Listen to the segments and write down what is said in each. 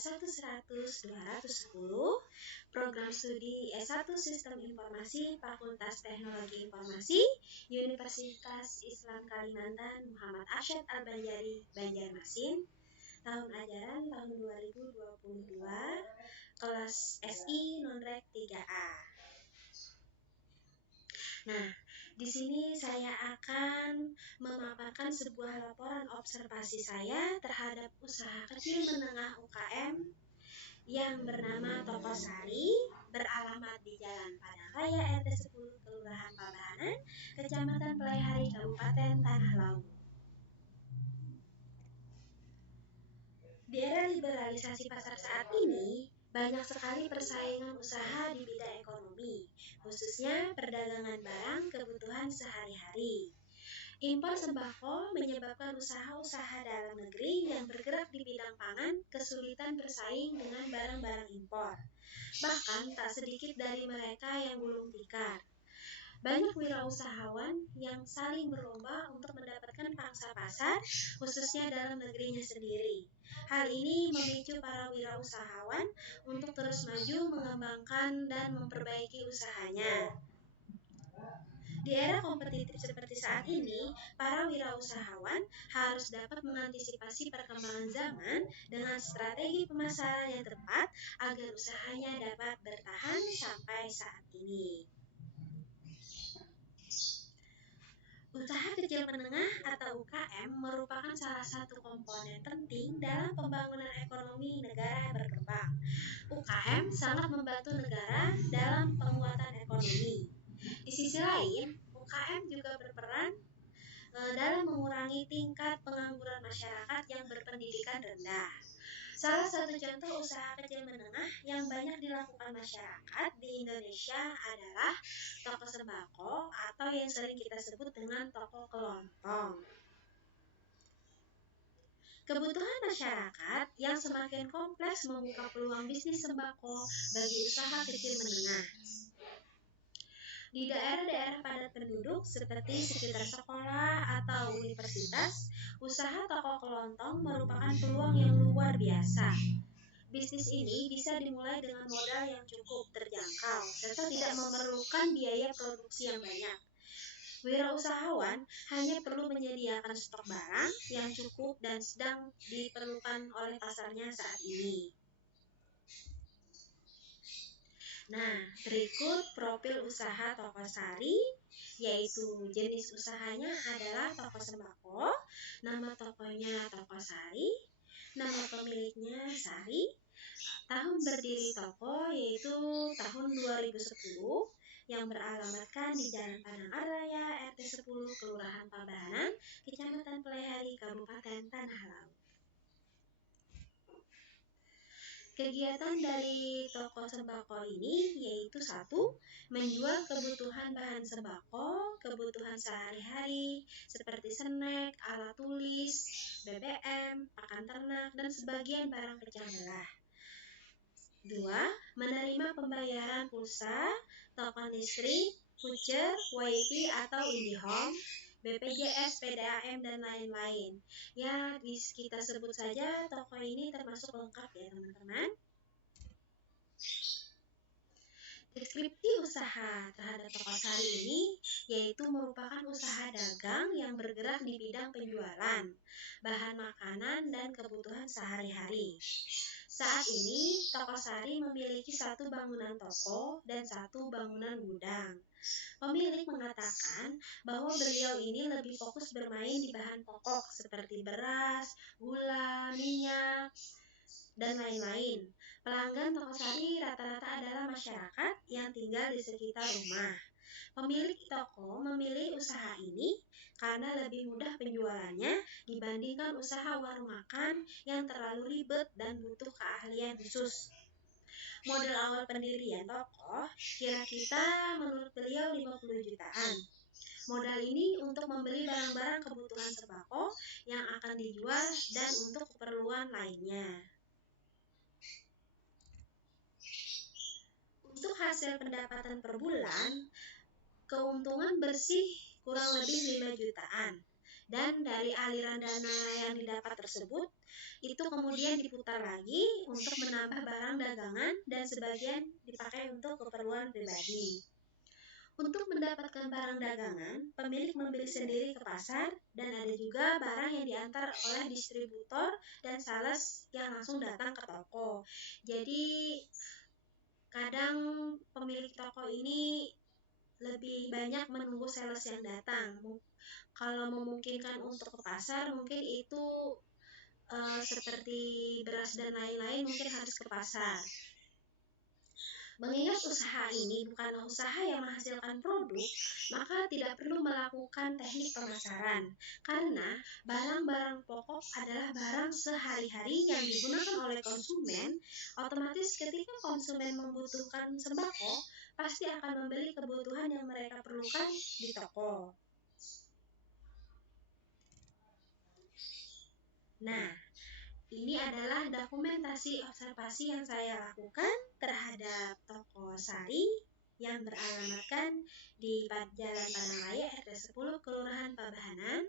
210, Program Studi S1 Sistem Informasi Fakultas Teknologi Informasi, Universitas Islam Kalimantan Muhammad Arsyad Al-Banjari, Banjarmasin, tahun ajaran tahun 2022, kelas SI Nonrek 3A. Nah, di sini saya akan memaparkan sebuah laporan observasi saya terhadap usaha kecil menengah UKM yang bernama Toko Sari, beralamat di Jalan Padang Raya RT 10 Kelurahan Pabahanan, Kecamatan Pelaihari, Kabupaten Tanah Laut. Di era liberalisasi pasar saat ini, banyak sekali persaingan usaha di bidang ekonomi, khususnya perdagangan barang kebutuhan sehari-hari. Impor sembako menyebabkan usaha-usaha dalam negeri yang bergerak di bidang pangan kesulitan bersaing dengan barang-barang impor. Bahkan tak sedikit dari mereka yang gulung tikar. Banyak wirausahawan yang saling berlomba untuk mendapatkan pangsa pasar, khususnya dalam negerinya sendiri. Hal ini memicu para wirausahawan untuk terus maju, mengembangkan, dan memperbaiki usahanya. Di era kompetitif seperti saat ini, para wirausahawan harus dapat mengantisipasi perkembangan zaman dengan strategi pemasaran yang tepat agar usahanya dapat bertahan sampai saat ini. Usaha kecil menengah atau UKM merupakan salah satu komponen penting dalam pembangunan ekonomi negara berkembang. UKM sangat membantu negara dalam penguatan ekonomi. Di sisi lain, UKM juga berperan dalam mengurangi tingkat pengangguran masyarakat yang berpendidikan rendah. Salah satu contoh usaha kecil menengah yang banyak dilakukan masyarakat di Indonesia adalah toko sembako atau yang sering kita sebut dengan toko kelontong. Kebutuhan masyarakat yang semakin kompleks membuka peluang bisnis sembako bagi usaha kecil menengah. Di daerah-daerah padat penduduk seperti sekitar sekolah atau universitas, usaha toko kelontong merupakan peluang yang luar biasa. Bisnis ini bisa dimulai dengan modal yang cukup terjangkau serta tidak memerlukan biaya produksi yang banyak. Wirausahawan hanya perlu menyediakan stok barang yang cukup dan sedang diperlukan oleh pasarnya saat ini. Nah, berikut profil usaha Toko Sari, yaitu jenis usahanya adalah toko sembako, nama tokonya Toko Sari, nama pemiliknya Sari, tahun berdiri toko yaitu tahun 2010 yang beralamatkan di Jalan Padang Raya RT 10 Kelurahan Pabahanan, Kecamatan Pelaihari, Kabupaten Tanah Laut. Kegiatan dari toko sembako ini yaitu 1. Menjual kebutuhan bahan sembako, kebutuhan sehari-hari seperti snack, alat tulis, BBM, pakan ternak, dan sebagian barang pecah belah. 2. Menerima pembayaran pulsa, token listrik, voucher, WiFi atau IndiHome, BPJS, PDAM, dan lain-lain. Ya, kita sebut saja toko ini termasuk lengkap ya teman-teman. Deskripsi usaha terhadap Toko Sari ini yaitu merupakan usaha dagang yang bergerak di bidang penjualan bahan makanan dan kebutuhan sehari-hari. Saat ini, Toko Sari memiliki 1 bangunan toko dan 1 bangunan gudang. Pemilik mengatakan bahwa beliau ini lebih fokus bermain di bahan pokok seperti beras, gula, minyak, dan lain-lain. Pelanggan Toko Sari rata-rata adalah masyarakat yang tinggal di sekitar rumah. Pemilik toko memilih usaha ini karena lebih mudah penjualannya dibandingkan usaha warung makan yang terlalu ribet dan butuh keahlian khusus. Modal awal pendirian toko kira-kira menurut beliau 50 jutaan. Modal ini untuk membeli barang-barang kebutuhan sembako yang akan dijual dan untuk keperluan lainnya. Untuk hasil pendapatan per bulan, keuntungan bersih kurang lebih 5 jutaan. Dan dari aliran dana yang didapat tersebut, itu kemudian diputar lagi untuk menambah barang dagangan dan sebagian dipakai untuk keperluan pribadi. Untuk mendapatkan barang dagangan, pemilik membeli sendiri ke pasar dan ada juga barang yang diantar oleh distributor dan sales yang langsung datang ke toko. Jadi kadang pemilik toko ini lebih banyak menunggu sales yang datang. Kalau memungkinkan untuk ke pasar, mungkin itu seperti beras dan lain-lain mungkin harus ke pasar. Mengingat usaha ini bukanlah usaha yang menghasilkan produk, maka tidak perlu melakukan teknik pemasaran, karena barang-barang pokok adalah barang sehari-hari yang digunakan oleh konsumen. Otomatis ketika konsumen membutuhkan sembako, pasti akan membeli kebutuhan yang mereka perlukan di toko. Nah, ini adalah dokumentasi observasi yang saya lakukan terhadap toko Sari yang beralamatkan di Jalan Padangraya RT 10 Kelurahan Pabahanan,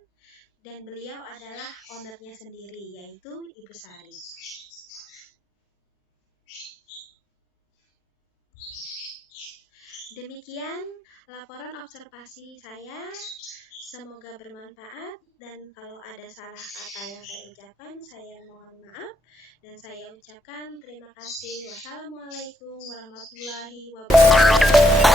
dan beliau adalah ownernya sendiri, yaitu Ibu Sari. Demikian laporan observasi saya. Semoga bermanfaat, dan kalau ada salah kata yang saya ucapkan, saya mohon maaf, dan saya ucapkan terima kasih. Wassalamualaikum warahmatullahi wabarakatuh.